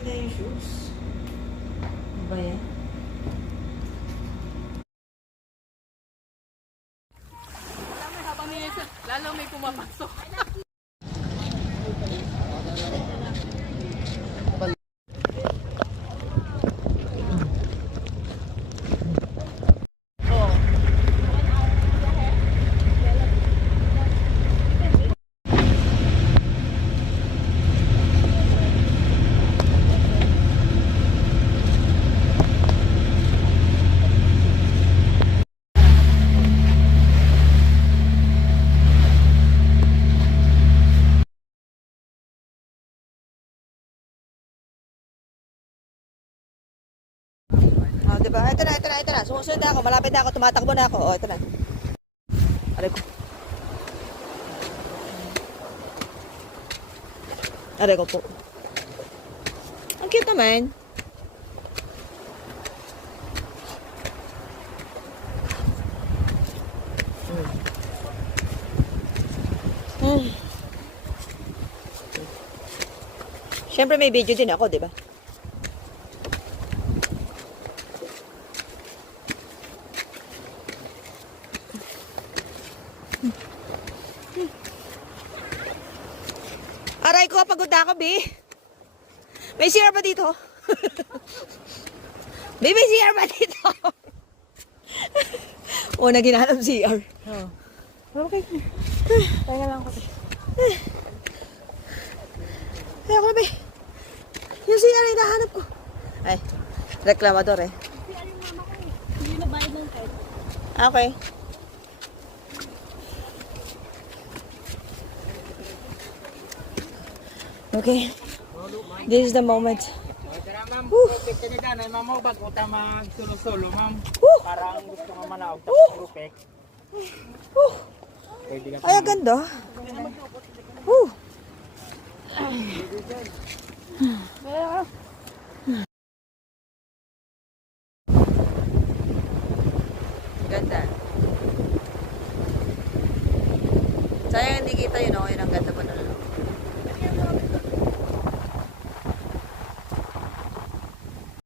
natin na yung shoes. Ano ba yan? Lalo may pumapasok. Oh, diba? Ito na. Sumusunod na ako. Malapit na ako. Tumatakbo na ako. Oh, ito na. Aray ko. Aray ko po. Ang cute naman. Siyempre may video din ako, diba? Aray ko, pagod na ako, Bi. May CR pa dito? Bi, may CR pa dito? O, naghinanap CR. Oo. Okay. Kaya lang ko. Ay, ako na, Bi. Yung CR ay nahanap ko. Ay, reklamador eh. Hindi na bayad ng kahit. Okay. Okay. This is the moment. Ma'am, perfect na dyan. Ay, ma'am, bago tayo mag-solo-solo, ma'am. Parang gusto nga manaw. Perfect. Pwede ka Ay, ang ganda. Ganda. Sayang hindi kita yun. Okay, ang ganda pa nun.